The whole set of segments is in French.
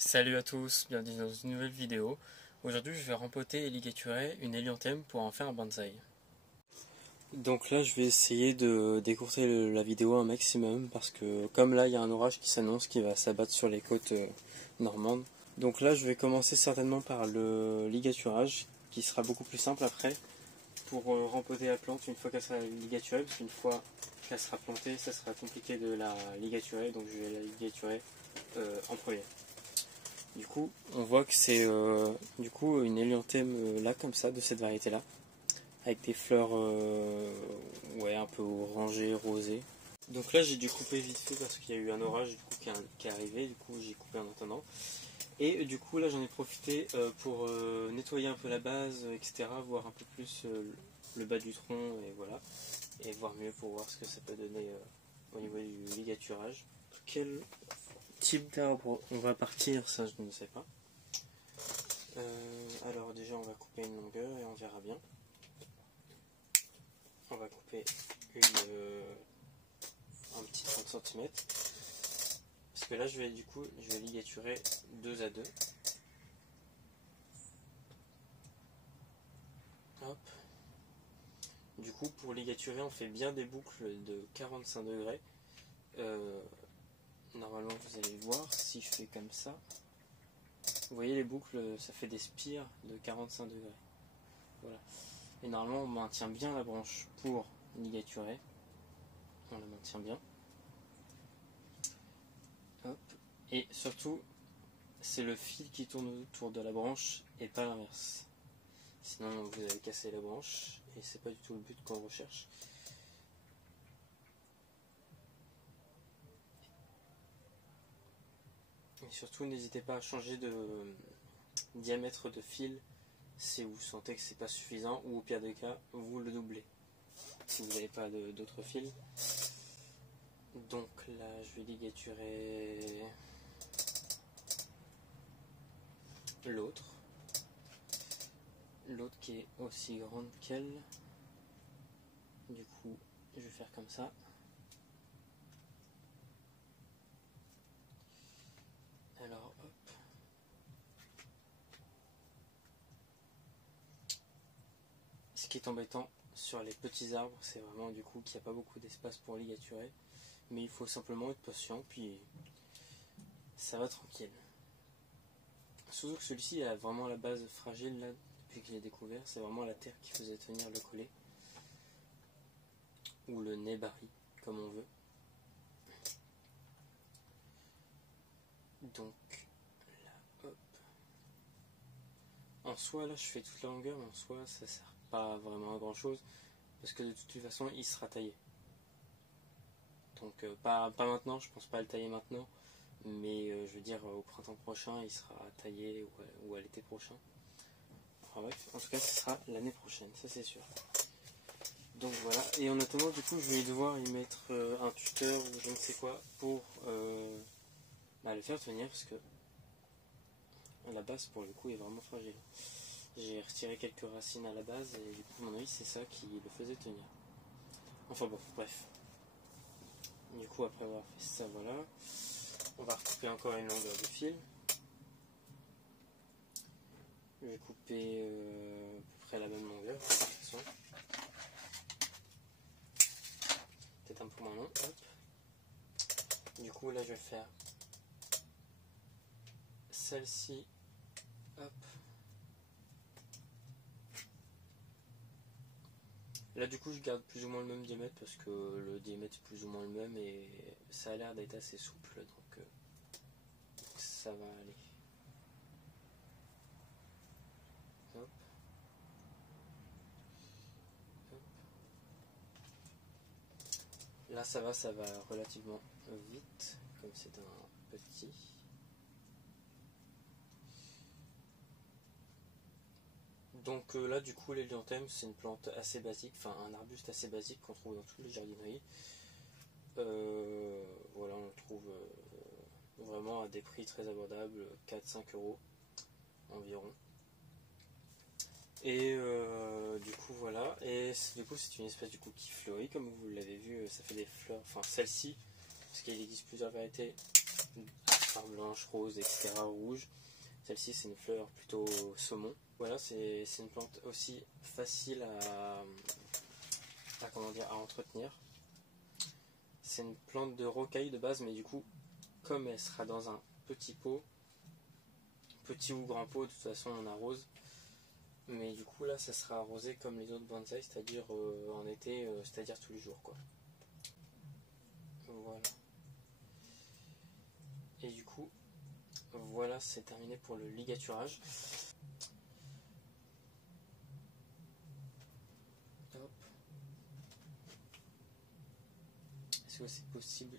Salut à tous, bienvenue dans une nouvelle vidéo. Aujourd'hui je vais rempoter et ligaturer une hélianthème pour en faire un bonsaï. Donc là je vais essayer de décourter la vidéo un maximum parce que comme là il y a un orage qui s'annonce qui va s'abattre sur les côtes normandes. Donc là je vais commencer certainement par le ligaturage qui sera beaucoup plus simple après pour rempoter la plante une fois qu'elle sera ligaturée, parce qu'une fois qu'elle sera plantée ça sera compliqué de la ligaturer, donc je vais la ligaturer en premier. Du coup, on voit que c'est une hélianthème là comme ça, de cette variété là, avec des fleurs ouais, un peu orangées, rosées. Donc là j'ai dû couper vite fait parce qu'il y a eu un orage du coup, qui est arrivé, du coup j'ai coupé en attendant. Et du coup là j'en ai profité pour nettoyer un peu la base, etc., voir un peu plus le bas du tronc et voilà, et voir mieux pour voir ce que ça peut donner au niveau du ligaturage. Quel type d'arbre on va partir, ça je ne sais pas. Alors déjà on va couper une longueur et on verra bien. On va couper un petit 30 cm. Parce que là je vais ligaturer 2 à 2. Hop. Du coup pour ligaturer on fait bien des boucles de 45 degrés. Normalement vous allez voir si je fais comme ça. Vous voyez les boucles, ça fait des spires de 45 degrés. Voilà. Et normalement on maintient bien la branche pour ligaturer. On la maintient bien. Hop. Et surtout, c'est le fil qui tourne autour de la branche et pas l'inverse. Sinon vous allez casser la branche et c'est pas du tout le but qu'on recherche. Et surtout n'hésitez pas à changer de diamètre de fil si vous sentez que c'est pas suffisant, ou au pire des cas vous le doublez si vous n'avez pas d'autres fils. Donc là je vais ligaturer l'autre qui est aussi grande qu'elle. Du coup je vais faire comme ça. Alors hop. Ce qui est embêtant sur les petits arbres, c'est vraiment du coup qu'il n'y a pas beaucoup d'espace pour ligaturer, mais il faut simplement être patient, puis ça va tranquille. Surtout que celui-ci a vraiment la base fragile là, depuis que je l'ai découvert, c'est vraiment la terre qui faisait tenir le collet, ou le nez-barri, comme on veut. Donc là, hop. En soi, là je fais toute la longueur, mais en soi ça sert pas vraiment à grand chose, parce que de toute façon il sera taillé. Donc pas maintenant, je pense pas à le tailler maintenant, mais je veux dire au printemps prochain il sera taillé, ou à l'été prochain. Enfin bref, en tout cas ce sera l'année prochaine, ça c'est sûr. Donc voilà, et en attendant du coup je vais devoir y mettre un tuteur ou je ne sais quoi pour le faire tenir, parce que la base pour le coup est vraiment fragile. J'ai retiré quelques racines à la base et du coup à mon avis c'est ça qui le faisait tenir. Enfin bon, bref. Du coup après avoir fait ça, voilà, on va recouper encore une longueur de fil. Je vais couper à peu près la même longueur de toute façon. Peut-être un peu moins long. Hop. Du coup là je vais faire celle-ci. Hop. Là du coup je garde plus ou moins le même diamètre parce que le diamètre est plus ou moins le même et ça a l'air d'être assez souple, donc ça va aller. Hop. Hop. Là ça va relativement vite, comme c'est un petit. Donc là du coup l'hélianthème c'est une plante assez basique, enfin un arbuste assez basique qu'on trouve dans toutes les jardineries. Voilà, on le trouve vraiment à des prix très abordables, 4-5 euros environ. Et du coup voilà, et du coup c'est une espèce du coup qui fleurit, comme vous l'avez vu, ça fait des fleurs, enfin celle-ci, parce qu'il existe plusieurs variétés fleurs blanches, roses, etc. rouges. Celle-ci c'est une fleur plutôt saumon. Voilà, c'est une plante aussi facile comment dire, à entretenir. C'est une plante de rocaille de base, mais du coup, comme elle sera dans un petit pot, petit ou grand pot, de toute façon on arrose. Mais du coup là ça sera arrosé comme les autres bonsaïs, c'est-à-dire en été, c'est-à-dire tous les jours quoi. Voilà. Et du coup, voilà, c'est terminé pour le ligaturage. Hop. Est-ce que c'est possible ?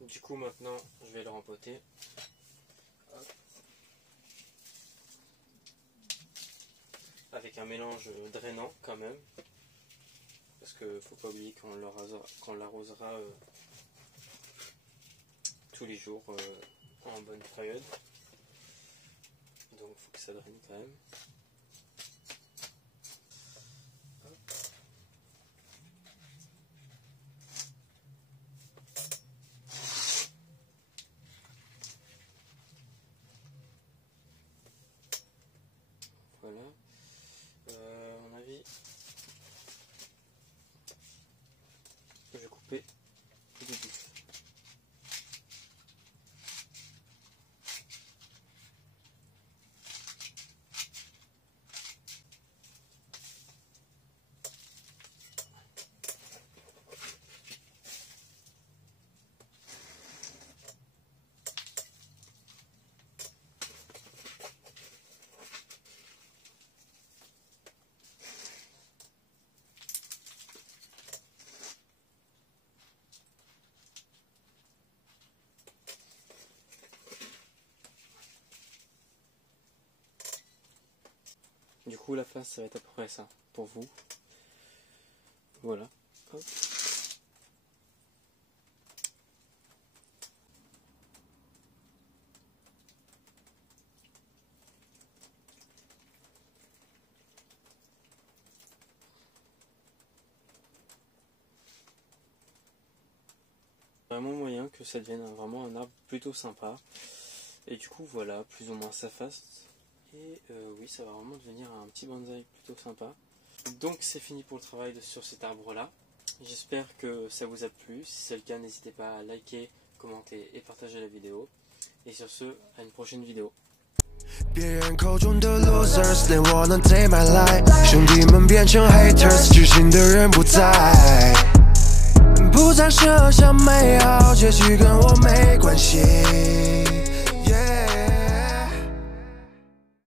Du coup maintenant je vais le rempoter. Hop. Avec un mélange drainant quand même. Parce que faut pas oublier qu'on l'arrosera tous les jours en bonne période. Donc faut que ça draine quand même. Voilà. À mon avis, je vais couper du bout. Du coup la face ça va être à peu près ça pour vous. Voilà. Hop. Vraiment moyen que ça devienne vraiment un arbre plutôt sympa. Et du coup voilà, plus ou moins sa face. Et oui, ça va vraiment devenir un petit bonsaï plutôt sympa. Donc c'est fini pour le travail sur cet arbre là. J'espère que ça vous a plu. Si c'est le cas, n'hésitez pas à liker, commenter et partager la vidéo. Et sur ce, à une prochaine vidéo. 别人口中的 losers 连我能 take my life 兄弟们变成 haters 知心的人不在不再设想美好结局跟我没关系